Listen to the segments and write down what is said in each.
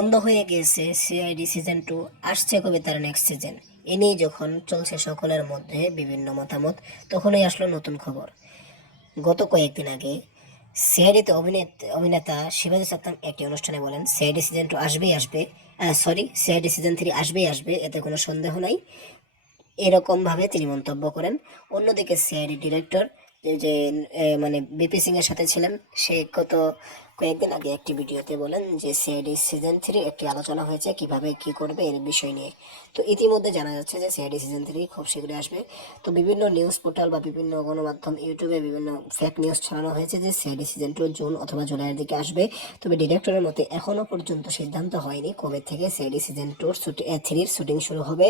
বন্ধ হয়ে গিয়েছে সিআইডি সিজন টু আসছে কবে তার নেক্সট সিজন এ নিয়ে যখন চলছে সকলের মধ্যে বিভিন্ন মতামত, তখনই আসলো নতুন খবর। গত কয়েকদিন আগে সিআইডিতে অভিনেতা অভিনেতা শিবাজি সাত্তাম একটি অনুষ্ঠানে বলেন, সিআইডি সিজন টু আসবেই আসবে। সরি সিআইডি সিজন থ্রি আসবেই আসবে, এতে কোনো সন্দেহ নাই। এরকমভাবে তিনি মন্তব্য করেন। অন্যদিকে সিআইডি ডিরেক্টর যে মানে বিপি সিং এর সাথে ছিলেন, সে গত কয়েকদিন আগে একটি ভিডিওতে বলেন যে সিআইডি সিজন থ্রি একটি আলোচনা হয়েছে কীভাবে কি করবে এর বিষয় নিয়ে। তো ইতিমধ্যে জানা যাচ্ছে যে সিআইডি সিজন থ্রি খুব শীঘ্রই আসবে। তো বিভিন্ন নিউজ পোর্টাল বা বিভিন্ন গণমাধ্যম ইউটিউবে বিভিন্ন ফেক নিউজ ছড়ানো হয়েছে যে সিআইডি সিজন টু জুন অথবা জুলাইয়ের দিকে আসবে। তবে ডিরেক্টরের মতে এখনও পর্যন্ত সিদ্ধান্ত হয়নি কবে থেকে সিআইডি সিজন টুর থ্রির শুটিং শুরু হবে।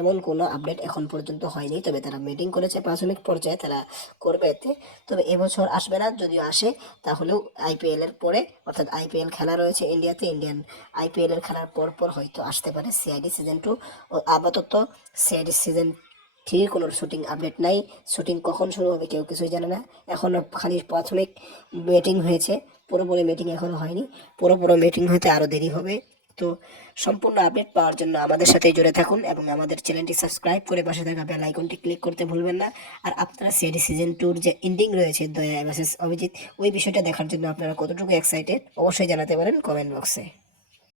এমন কোনো আপডেট এখন পর্যন্ত হয়নি, তবে তারা মিটিং করেছে প্রাথমিক পর্যায়ে, তারা করবে এতে। তবে এবছর আসবে না, যদিও আসে, তাহলেও আইপিএল এর পরে অর্থাৎ আইপিএল খেলা রয়েছে ইন্ডিয়াতে। ইন্ডিয়ান আইপিএল এর খেলার পর পর হয়তো আসতে পারে সিআইডি সিজন টু ও আপাতত সিআইডি সিজন থ্রির কোনো শুটিং আপডেট নাই। শুটিং কখন শুরু হবে কেউ কিছুই জানে না। এখনও খালি প্রাথমিক মিটিং হয়েছে। পুরোপুরি মিটিং এখনও হয়নি। পুরোপুরো মিটিং হতে আরও দেরি হবে। তো সম্পূর্ণ আপডেট পাওয়ার জন্য আমাদের সাথে জুড়ে থাকুন এবং আমাদের চ্যানেলটি সাবস্ক্রাইব করে পাশে থাকা বেল আইকনটি ক্লিক করতে ভুলবেন না। আর আপনারা সিআইডি সিজন টুর যে এন্ডিং রয়েছে, দয়া ভার্সেস অভিজিৎ, ওই বিষয়টা দেখার জন্য আপনারা কতটুকু এক্সাইটেড অবশ্যই জানাতে পারেন কমেন্ট বক্সে